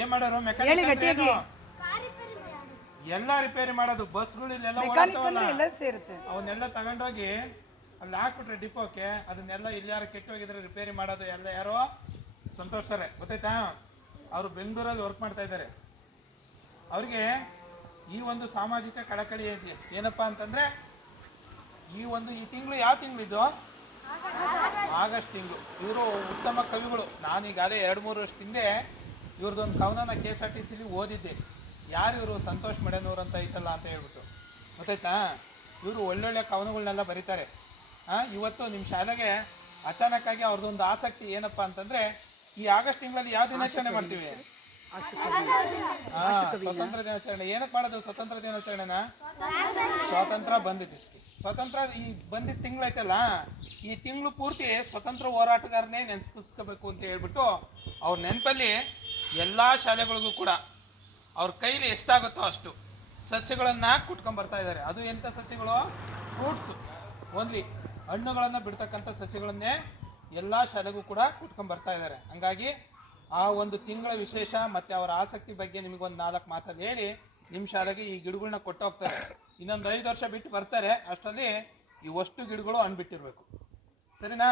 ಏನ್ ಮಾಡೋರು ಮೆಕ್ಯಾನಿಕ್ ಎಲ್ಲ ರಿಪೇರಿ ಮಾಡೋದು. ಬಸ್ಗಳು ಇಲ್ಲೆಲ್ಲ ಸೇರುತ್ತೆ. ಅವನ್ನೆಲ್ಲ ತಗೊಂಡೋಗಿ ಅಲ್ಲಿ ಹಾಕ್ಬಿಟ್ರೆ ಡಿಪೋಕ್ಕೆ, ಅದನ್ನೆಲ್ಲ ಇಲ್ಲಿ ಯಾರು ಕೆಟ್ಟೋಗಿದ್ರೆ ರಿಪೇರಿ ಮಾಡೋದು ಎಲ್ಲ ಯಾರೋ ಸಂತೋಷ್ ಸರ್ ಗೊತ್ತಾಯ್ತಾ. ಅವರು ಬೆಂಗಳೂರಲ್ಲಿ ವರ್ಕ್ ಮಾಡ್ತಾ ಇದ್ದಾರೆ. ಅವ್ರಿಗೆ ಈ ಒಂದು ಸಾಮಾಜಿಕ ಕಳಕಳಿ ಇದೆ. ಏನಪ್ಪಾ ಅಂತಂದ್ರೆ ಈ ತಿಂಗಳು ಯಾವ ತಿಂಗಳು ಇದು? ಆಗಸ್ಟ್ ತಿಂಗಳು. ಇವರು ಉತ್ತಮ ಕವಿಗಳು. ನಾನೀಗಾಗಲೇ 2-3 ವರ್ಷದ ಹಿಂದೆ ಇವ್ರದ್ದೊಂದು ಕವನನ KSRTCಲಿ ಓದಿದ್ದೆ. ಯಾರು ಇವರು? ಸಂತೋಷ್ ಮಡೆನೂರು ಅಂತ ಐತಲ್ಲ ಅಂತ ಹೇಳ್ಬಿಟ್ಟು, ಗೊತ್ತಾಯ್ತಾ. ಇವರು ಒಳ್ಳೊಳ್ಳೆ ಕವನಗಳನ್ನೆಲ್ಲ ಬರೀತಾರೆ. ಇವತ್ತು ನಿಮ್ಮ ಶಾಲೆಗೆ ಅಚಾನಕ್ಕಾಗಿ ಅವ್ರದ್ದೊಂದು ಆಸಕ್ತಿ ಏನಪ್ಪಾ ಅಂತಂದ್ರೆ, ಈ ಆಗಸ್ಟ್ ತಿಂಗಳಲ್ಲಿ ಯಾವ ದಿನಾಚರಣೆ ಮಾಡ್ತೀವಿ? ಸ್ವತಂತ್ರ ದಿನಾಚರಣೆ. ಏನಕ್ಕೆ ಮಾಡೋದು ಸ್ವತಂತ್ರ ದಿನಾಚರಣೆನ? ಸ್ವಾತಂತ್ರ್ಯ ಬಂದಿದ್ದಷ್ಟು. ಸ್ವತಂತ್ರ ಈ ಬಂದಿದ್ದ ತಿಂಗಳೈತಲ್ಲ, ಈ ತಿಂಗಳು ಪೂರ್ತಿ ಸ್ವತಂತ್ರ ಹೋರಾಟಗಾರನೇ ನೆನೆಸ್ಕಿಸ್ಕೋಬೇಕು ಅಂತ ಹೇಳ್ಬಿಟ್ಟು ಅವ್ರ ನೆನಪಲ್ಲಿ ಎಲ್ಲ ಶಾಲೆಗಳಿಗೂ ಕೂಡ ಅವ್ರ ಕೈಲಿ ಎಷ್ಟಾಗುತ್ತೋ ಅಷ್ಟು ಸಸ್ಯಗಳನ್ನು ಕುಟ್ಕೊಂಡ್ಬರ್ತಾ ಇದ್ದಾರೆ. ಅದು ಎಂಥ ಸಸ್ಯಗಳು? ಫ್ರೂಟ್ಸು, ಓನ್ಲಿ ಹಣ್ಣುಗಳನ್ನು ಬಿಡ್ತಕ್ಕಂಥ ಸಸ್ಯಗಳನ್ನೇ ಎಲ್ಲ ಶಾಲೆಗೂ ಕೂಡ ಕುಟ್ಕೊಂಡ್ಬರ್ತಾ ಇದ್ದಾರೆ. ಹಂಗಾಗಿ ಆ ಒಂದು ತಿಂಗಳ ವಿಶೇಷ ಮತ್ತು ಅವರ ಆಸಕ್ತಿ ಬಗ್ಗೆ ನಿಮಗೊಂದು 4 ಮಾತಲ್ಲಿ ಹೇಳಿ ನಿಮ್ಮ ಶಾಲೆಗೆ ಈ ಗಿಡಗಳನ್ನ ಕೊಟ್ಟು ಹೋಗ್ತಾರೆ. ಇನ್ನೊಂದು 5 ವರ್ಷ ಬಿಟ್ಟು ಬರ್ತಾರೆ, ಅಷ್ಟರಲ್ಲಿ ಇವಷ್ಟು ಗಿಡಗಳು ಹಣ್ಣು ಬಿಟ್ಟಿರಬೇಕು. ಸರಿನಾ?